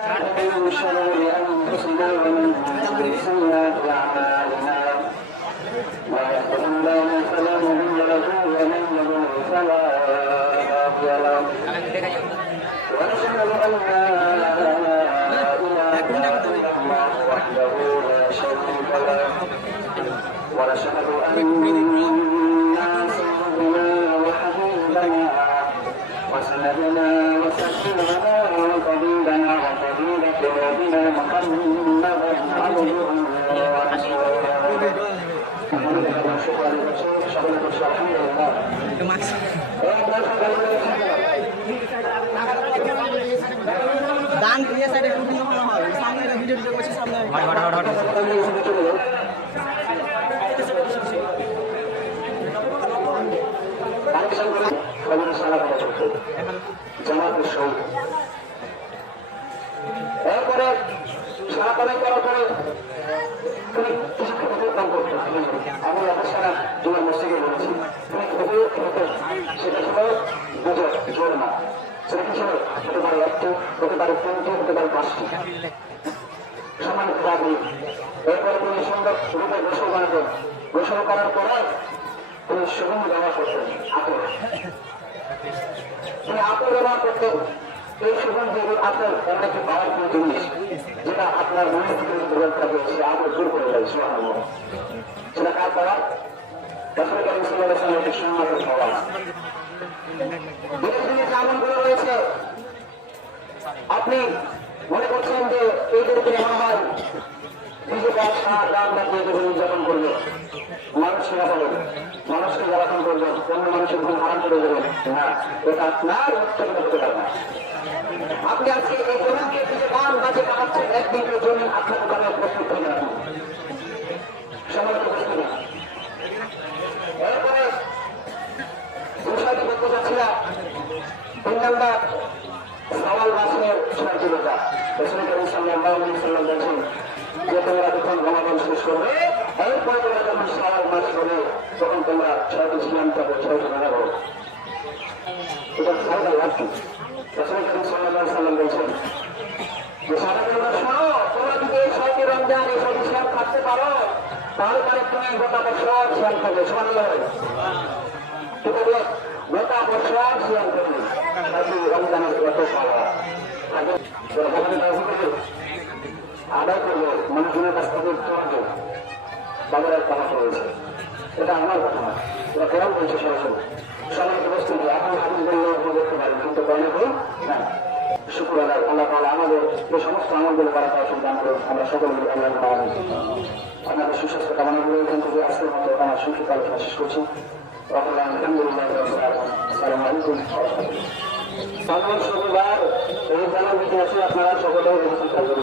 من شرور أنفسنا ومن سيئات أعمالنا ما يهده الله فلا مضل له ومن يضلل فلا هادي له ونشهد أن لا إله إلا الله وحده لا شريك له ونشهد أن سيدنا وحبيبنا وسندنا وسيدنا وطبيبنا وطبيب قلوبنا محمدا عبده ورسوله দান দিয়ে সাইডে বিভিন্ন করা হয় সামনে ভিডিও দিতে বসে সামনে এরপরে সারা পালন করার পরে তুমি কিছু খেতে দান করতে আমি আপনার সারা জোর মসজিদে বলেছি তুমি খেতে সেটা ছিল বুঝো জোর না সেটা কি ছিল হতে পারে একটি হতে পারে তিনটি হতে পারে পাঁচটি সমান দাবি এরপরে তুমি সুন্দর রূপে গোসল বানাবেন গোসল করার পরে তুমি সুগন্ধ ব্যবহার করতেন আপেল তুমি আপেল ব্যবহার করতেন এই সুগন্ধ আপেল এমন একটি পাওয়ারফুল জিনিস যেটা আপনার মনে থেকে দূরে থাকে সে আপেল দূর করে দেয় সেটা কার পাওয়া রাসূল কারীম সাল্লাল্লাহু আলাইহি ওয়াসাল্লামের সুন্নাতের পাওয়া বিশেষ জিনিস আমলগুলো রয়েছে আপনি মনে করছেন যে এইদেরকে নেওয়া হয় নিজেকে রাম রাখিয়ে দেবেন উদযাপন করবে মানুষ সেবা করবে মানুষকে জ্বালাতন করবে অন্য মানুষের ঘুম হারাম করে দেবেন না এটা আপনার উত্তর হতে পারে না আপনি আজকে এই জমিনকে যে গান বাজে কাটাচ্ছেন একদিনের জমি আপনার দোকানে প্রস্তুত হয়ে যাবেন সময় প্রস্তুত এরপরে বিষয়টি বলতে চাচ্ছিলাম 3 নম্বর সওয়াল মাসের 6টি রোজা রাসূল কারীম সাল্লাল্লাহু আলাইহি ওয়াসাল্লাম বলেছেন যে তোমরা যখন রমাদান শেষ করবে এরপরে তোমরা যখন সওয়াল মাস হবে তখন তোমরা 6টি সিয়াম করবে 6টি রোজা করবে এটা ফায়দা লাগবে রাসূল কারীম সাল্লাল্লাহু আলাইহি ওয়াসাল্লাম বলেছেন যে সাধারণত শোনো তোমরা যদি এই 6টি রমজান এই 6টি সিয়াম করতে পারো তাহলে পরে তুমি গোটা বছর সিয়াম করবে সুবহানাল্লাহ ঠিক আছে গোটা বছর সিয়াম করবে তাই রমজানের কত পাওয়া আদায় করবো মানুষজনের কাছ থেকে চলবে বাজারের কথা রয়েছে এটা আমার কথা না এটা কেমন বলছে সরাসরি সবাইকে বসতে হবে এখন আপনি বললেও দেখতে পারেন কিন্তু অনেকেই না শুক্র আদায় আল্লাহ তাআলা আমাদের এই সমস্ত আমলগুলো করার তৌফিক দান করুন আমরা সকলকে আল্লাহ আপনাদের সুস্বাস্থ্য কামনা করে এখান থেকে আজকের মতো আমার সংক্ষিপ্ত আলোচনা শেষ করছি আলহামদুলিল্লাহ আসসালামু আলাইকুম শনিবার এই জানার ইতিহাসে আপনারা সকলে